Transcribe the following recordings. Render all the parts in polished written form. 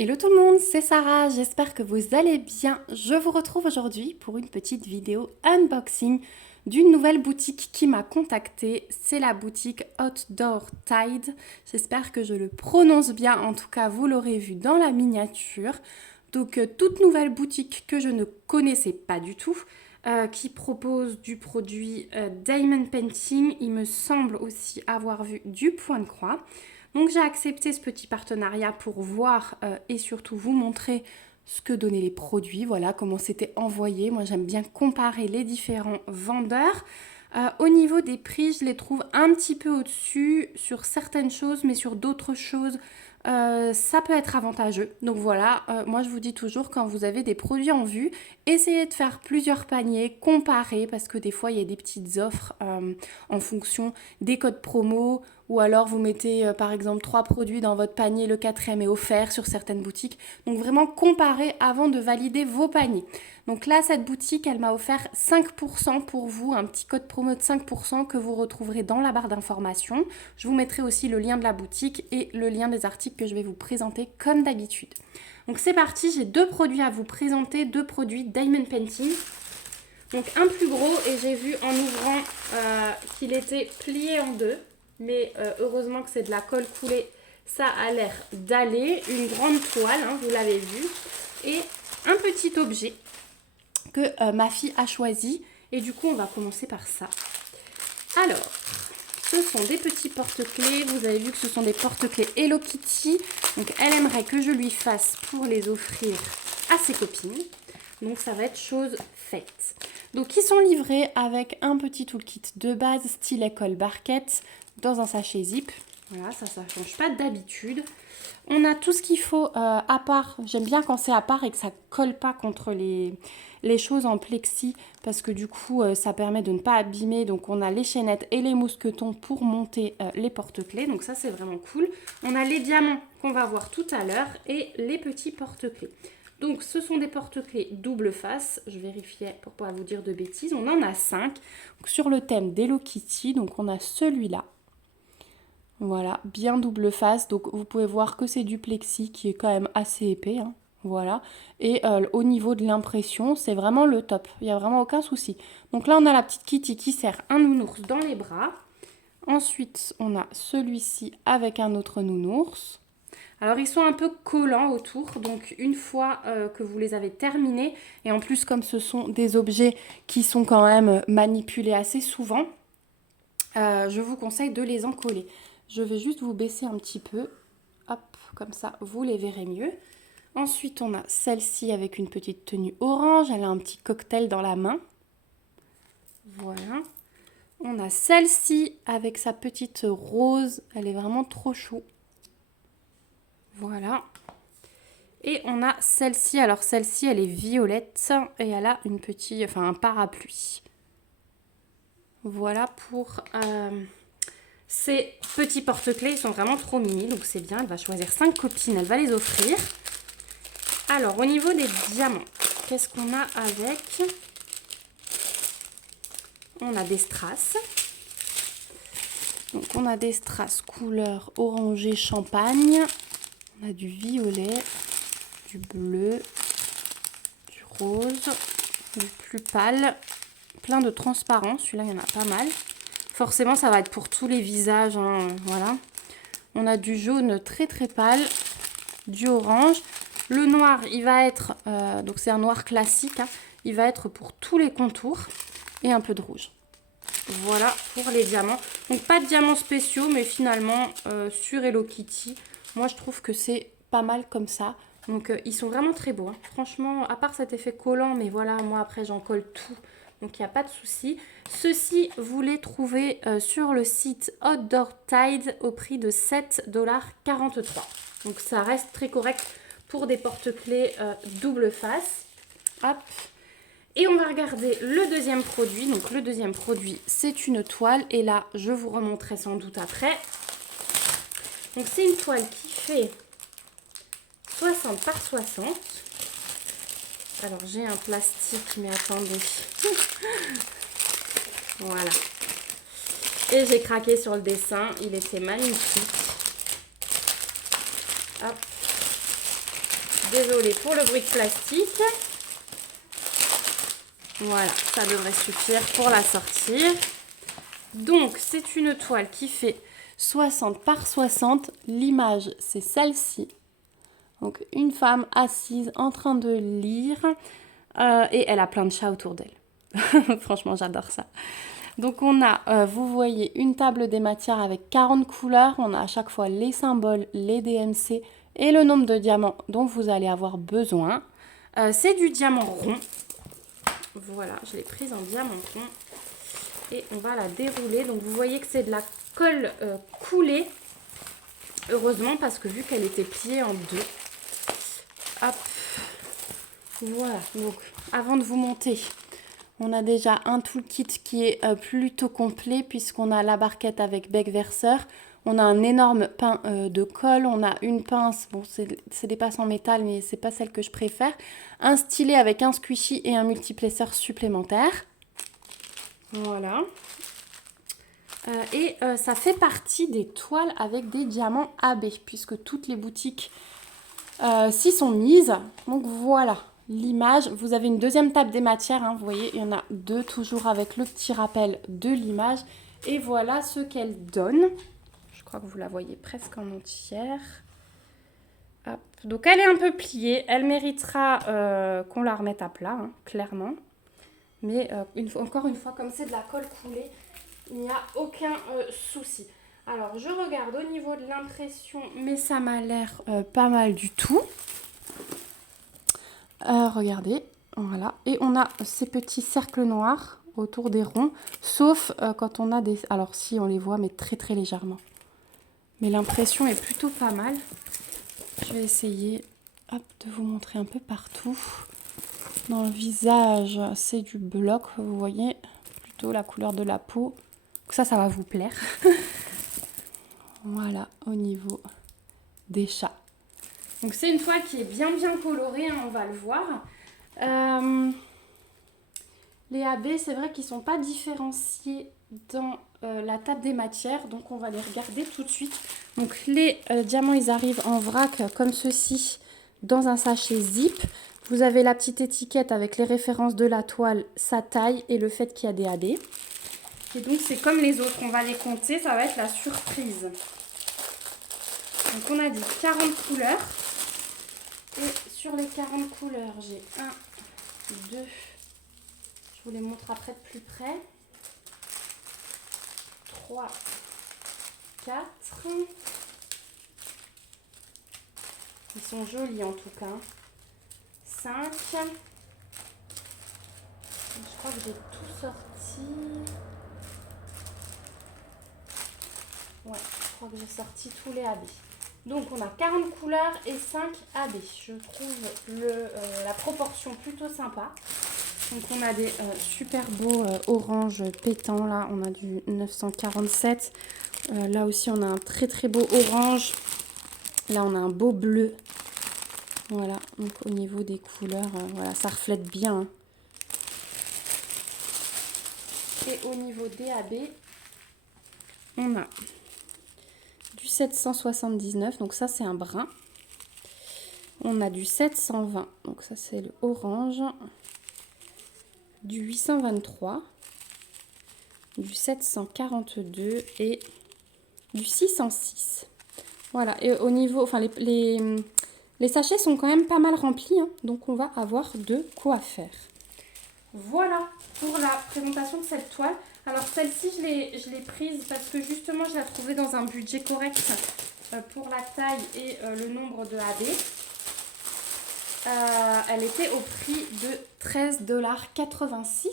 Hello tout le monde, c'est Sarah, j'espère que vous allez bien. Je vous retrouve aujourd'hui pour une petite vidéo unboxing d'une nouvelle boutique qui m'a contactée. C'est la boutique Outdoor Tide. J'espère que je le prononce bien, en tout cas vous l'aurez vu dans la miniature. Donc toute nouvelle boutique que je ne connaissais pas du tout. Qui propose du produit Diamond Painting. Il me semble aussi avoir vu du point de croix. Donc j'ai accepté ce petit partenariat pour voir et surtout vous montrer ce que donnaient les produits, voilà comment c'était envoyé. Moi j'aime bien comparer les différents vendeurs. Au niveau des prix, je les trouve un petit peu au-dessus sur certaines choses, mais sur d'autres choses, ça peut être avantageux. Donc voilà, moi je vous dis toujours, quand vous avez des produits en vue, essayez de faire plusieurs paniers, comparer, parce que des fois il y a des petites offres en fonction des codes promo, ou alors vous mettez par exemple 3 produits dans votre panier, le quatrième est offert sur certaines boutiques. Donc vraiment comparer avant de valider vos paniers. Donc là, cette boutique, elle m'a offert 5% pour vous, un petit code promo de 5% que vous retrouverez dans la barre d'information. Je vous mettrai aussi le lien de la boutique et le lien des articles que je vais vous présenter comme d'habitude. Donc c'est parti, j'ai deux produits à vous présenter, deux produits Diamond Painting. Donc un plus gros, et j'ai vu en ouvrant qu'il était plié en deux, mais heureusement que c'est de la colle coulée, ça a l'air d'aller. Une grande toile, hein, vous l'avez vu, et un petit objet que ma fille a choisi. Et du coup, on va commencer par ça. Alors, ce sont des petits porte-clés. Vous avez vu que ce sont des porte-clés Hello Kitty. Donc, elle aimerait que je lui fasse pour les offrir à ses copines. Donc, ça va être chose faite. Donc, ils sont livrés avec un petit toolkit de base, stylet colle barquette, dans un sachet zip. Voilà, ça ne change pas d'habitude. On a tout ce qu'il faut à part. J'aime bien quand c'est à part et que ça colle pas contre les choses en plexi, parce que du coup ça permet de ne pas abîmer. Donc on a les chaînettes et les mousquetons pour monter les porte-clés, donc ça c'est vraiment cool. On a les diamants qu'on va voir tout à l'heure et les petits porte-clés. Donc ce sont des porte-clés double face, je vérifiais pour pas vous dire de bêtises. On en a 5 sur le thème d'Hello Kitty. Donc on a celui-là. Voilà, bien double face. Donc vous pouvez voir que c'est du plexi qui est quand même assez épais, hein. Voilà. Et au niveau de l'impression, c'est vraiment le top. Il n'y a vraiment aucun souci. Donc là, on a la petite Kitty qui serre un nounours dans les bras. Ensuite, on a celui-ci avec un autre nounours. Alors, ils sont un peu collants autour. Donc, une fois que vous les avez terminés, et en plus, comme ce sont des objets qui sont quand même manipulés assez souvent, je vous conseille de les encoller. Je vais juste vous baisser un petit peu. Hop, comme ça, vous les verrez mieux. Ensuite, on a celle-ci avec une petite tenue orange. Elle a un petit cocktail dans la main. Voilà. On a celle-ci avec sa petite rose. Elle est vraiment trop chou. Voilà. Et on a celle-ci. Alors celle-ci, elle est violette et elle a un parapluie. Voilà pour ces petits porte-clés. Ils sont vraiment trop mini, donc c'est bien. Elle va choisir 5 copines, elle va les offrir. Alors, au niveau des diamants, qu'est-ce qu'on a avec? On a des strass. Donc, on a des strass couleur orangé champagne. On a du violet, du bleu, du rose, du plus pâle. Plein de transparents. Celui-là, il y en a pas mal. Forcément, ça va être pour tous les visages, hein, voilà. On a du jaune très très pâle, du orange. Le noir, il va être, donc c'est un noir classique, hein, il va être pour tous les contours et un peu de rouge. Voilà pour les diamants. Donc pas de diamants spéciaux, mais finalement sur Hello Kitty, moi je trouve que c'est pas mal comme ça. Donc ils sont vraiment très beaux, hein. Franchement, à part cet effet collant, mais voilà, moi après j'en colle tout. Donc il n'y a pas de souci. Ceux-ci, vous les trouvez sur le site Outdoor Tide au prix de 7,43 $. Donc ça reste très correct pour des porte-clés double face. Hop. Et on va regarder le deuxième produit. Donc le deuxième produit, c'est une toile. Et là, je vous remontrerai sans doute après. Donc c'est une toile qui fait 60 par 60. Alors j'ai un plastique, mais attendez. Voilà. Et j'ai craqué sur le dessin. Il était magnifique. Hop. Désolée pour le bruit de plastique. Voilà, ça devrait suffire pour la sortir. Donc, c'est une toile qui fait 60 par 60. L'image, c'est celle-ci. Donc, une femme assise en train de lire. Et elle a plein de chats autour d'elle. Franchement, j'adore ça. Donc, on a, vous voyez, une table des matières avec 40 couleurs. On a à chaque fois les symboles, les DMC et le nombre de diamants dont vous allez avoir besoin. C'est du diamant rond. Voilà, je l'ai prise en diamant rond. Et on va la dérouler. Donc, vous voyez que c'est de la colle coulée. Heureusement, parce que vu qu'elle était pliée en deux. Hop. Voilà. Donc, avant de vous monter, on a déjà un toolkit qui est plutôt complet puisqu'on a la barquette avec bec verseur. On a un énorme pain de colle. On a une pince. Bon, c'est des pinces en métal, mais c'est pas celle que je préfère. Un stylet avec un squishy et un multiplesseur supplémentaire. Voilà. Ça fait partie des toiles avec des diamants AB, puisque toutes les boutiques s'y sont mises. Donc voilà l'image. Vous avez une deuxième table des matières, hein, vous voyez, il y en a deux toujours avec le petit rappel de l'image. Et voilà ce qu'elle donne. Je crois que vous la voyez presque en entière. Hop. Donc elle est un peu pliée, elle méritera qu'on la remette à plat, hein, clairement. Mais encore une fois, comme c'est de la colle coulée, il n'y a aucun souci. Alors, je regarde au niveau de l'impression, mais ça m'a l'air pas mal du tout. Regardez, voilà. Et on a ces petits cercles noirs autour des ronds, sauf quand on a des... Alors, si, on les voit, mais très très légèrement. Mais l'impression est plutôt pas mal. Je vais essayer hop, de vous montrer un peu partout. Dans le visage, c'est du bloc, vous voyez, plutôt la couleur de la peau. Ça va vous plaire. Voilà, au niveau des chats. Donc, c'est une toile qui est bien colorée, hein, on va le voir. Les AB, c'est vrai qu'ils ne sont pas différenciés dans la table des matières. Donc, on va les regarder tout de suite. Donc, les diamants, ils arrivent en vrac comme ceci, dans un sachet zip. Vous avez la petite étiquette avec les références de la toile, sa taille et le fait qu'il y a des AB. Et donc, c'est comme les autres, on va les compter, ça va être la surprise. Donc, on a dit 40 couleurs. Et sur les 40 couleurs, j'ai 1, 2, je vous les montre après de plus près. 3, 4. Ils sont jolis en tout cas. 5. Je crois que j'ai tout sorti. Ouais, je crois que j'ai sorti tous les AB. Donc on a 40 couleurs et 5 AB. Je trouve la proportion plutôt sympa. Donc on a des super beaux orange pétants. Là on a du 947. Là aussi on a un très très beau orange. Là on a un beau bleu. Voilà, donc au niveau des couleurs, voilà, ça reflète bien. Hein. Et au niveau des AB, on a du 779, donc ça c'est un brun. On a du 720, donc ça c'est le orange. Du 823, du 742 et du 606. Voilà, et au niveau, enfin les sachets sont quand même pas mal remplis, hein, donc on va avoir de quoi faire. Voilà pour la présentation de cette toile. Alors celle-ci, je l'ai prise parce que justement, je la trouvais dans un budget correct pour la taille et le nombre de AB. Elle était au prix de 13,86 $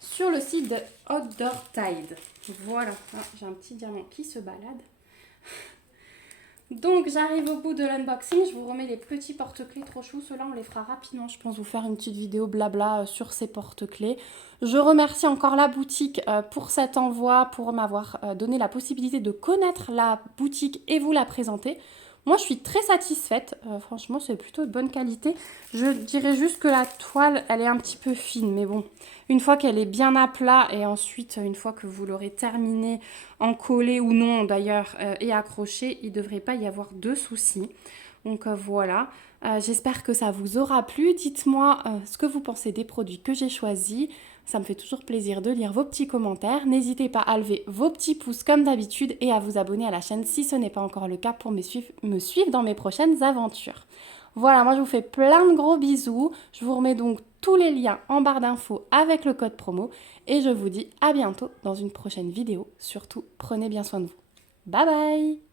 sur le site de Outdoor Tide. Voilà, ah, j'ai un petit diamant qui se balade. Donc j'arrive au bout de l'unboxing, je vous remets les petits porte-clés trop choux, ceux-là on les fera rapidement, je pense vous faire une petite vidéo blabla sur ces porte-clés. Je remercie encore la boutique pour cet envoi, pour m'avoir donné la possibilité de connaître la boutique et vous la présenter. Moi je suis très satisfaite, franchement c'est plutôt de bonne qualité. Je dirais juste que la toile elle est un petit peu fine, mais bon, une fois qu'elle est bien à plat et ensuite une fois que vous l'aurez terminée en collé ou non d'ailleurs et accroché, il ne devrait pas y avoir de soucis. Donc voilà, j'espère que ça vous aura plu. Dites-moi ce que vous pensez des produits que j'ai choisis. Ça me fait toujours plaisir de lire vos petits commentaires. N'hésitez pas à lever vos petits pouces comme d'habitude et à vous abonner à la chaîne si ce n'est pas encore le cas pour me suivre dans mes prochaines aventures. Voilà, moi je vous fais plein de gros bisous. Je vous remets donc tous les liens en barre d'infos avec le code promo et je vous dis à bientôt dans une prochaine vidéo. Surtout, prenez bien soin de vous. Bye bye!